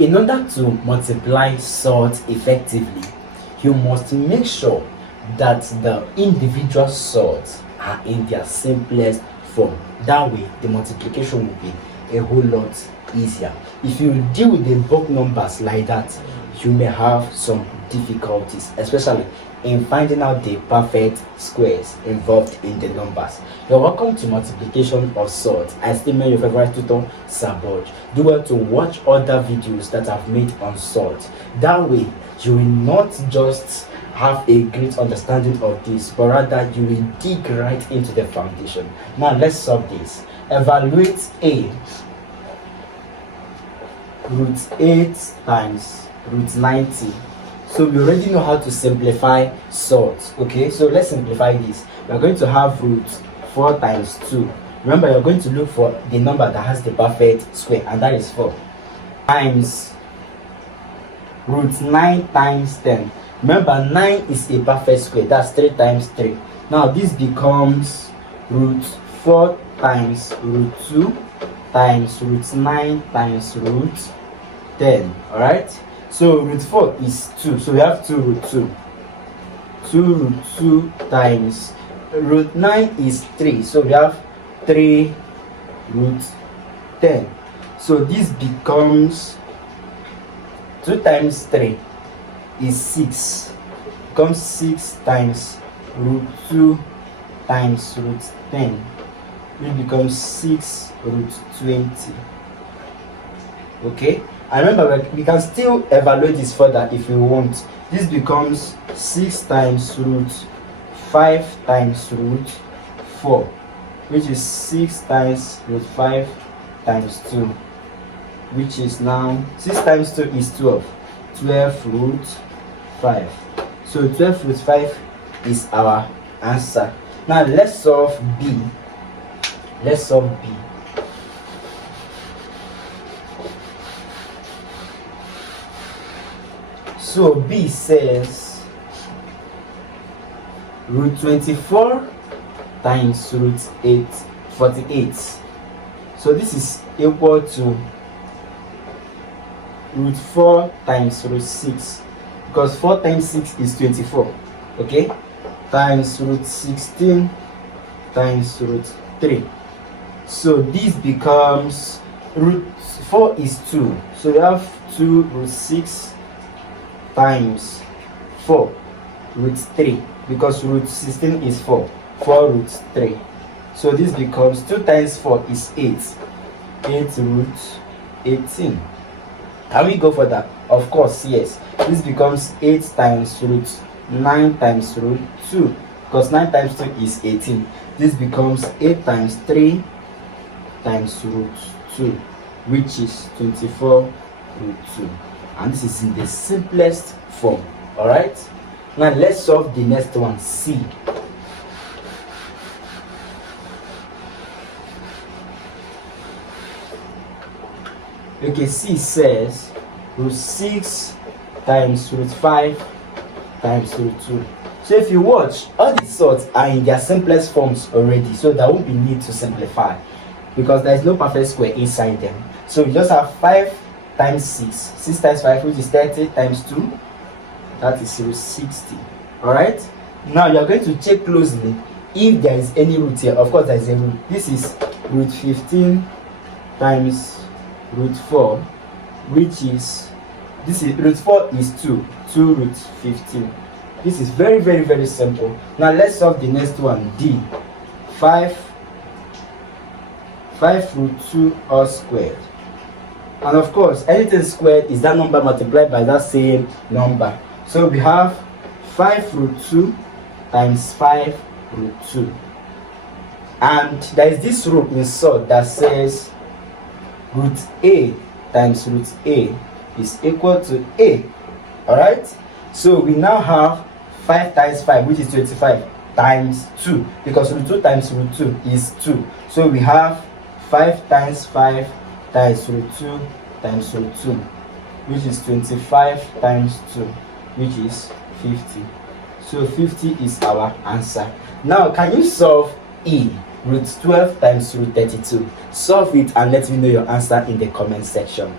In order to multiply surds effectively, you must make sure that the individual surds are in their simplest form. That way, the multiplication will be a whole lot easier. If you deal with the bulk numbers like that, you may have some difficulties, especially in finding out the perfect squares involved in the numbers. You're welcome to Multiplication of Surds. I still am your favorite tutor, Saboj. Do well to watch other videos that I've made on surds. That way, you will not just have a great understanding of this, but rather you will dig right into the foundation. Now let's solve this. Evaluate a root 8 times root 90. So we already know how to simplify surds. Okay, so let's simplify this. We're going to have root 4 times 2. Remember, you're going to look for the number that has the perfect square, and that is 4, times root 9 times 10. Remember, 9 is a perfect square. That's 3 times 3. Now this becomes root 4 times root 2 times root 9 times root 10. Alright, so root 4 is 2, so we have 2 root 2. 2 root 2 times root 9 is 3, so we have 3 root 10. So this becomes 2 times 3 is 6, becomes 6 times root 2 times root 10, which becomes 6 root 20. Okay, and remember, we can still evaluate this further if we want. This becomes 6 times root 5 times root 4, which is 6 times root 5 times 2, which is now 6 times 2 is 12. 12 root 5. So 12 root 5 is our answer. Now let's solve B. Let's solve B. So B says root 24 times root 48. So this is equal to root 4 times root 6, because 4 times 6 is 24. Okay, times root 16 times root 3. So this becomes root 4 is 2, so we have 2 root 6 times 4 root 3, because root 16 is 4 root 3. So this becomes 2 times 4 is 8 root 18. Can we go for that? Of course, yes. This becomes 8 times root 9 times root 2, because 9 times 2 is 18. This becomes 8 times 3 times root 2, which is 24 root 2. And this is in the simplest form. Alright, now let's solve the next one, C. Okay, C says root 6 times root 5 times root 2. So if you watch, all these sorts are in their simplest forms already, so there won't be need to simplify because there is no perfect square inside them. So you just have 5 times 6. 6 times 5, which is 30, times 2. That is root 60. Alright? Now you are going to check closely if there is any root here. Of course, there is a root. This is root 15 times root 4, which is, this is root 4 is 2 root 15. This is very, very, very simple. Now let's solve the next one, D. 5 root 2 all squared. And of course, anything squared is that number multiplied by that same number. So we have 5 root 2 times 5 root 2. And there is this rule in surd that says root A times root A is equal to A. Alright? So we now have 5 times 5, which is 25, times 2. Because root 2 times root 2 is 2. So we have 5 times 5 times root 2 times root 2, which is 25 times 2, which is 50. So 50 is our answer. Now can you solve E, root 12 times root 32? Solve it and let me know your answer in the comment section.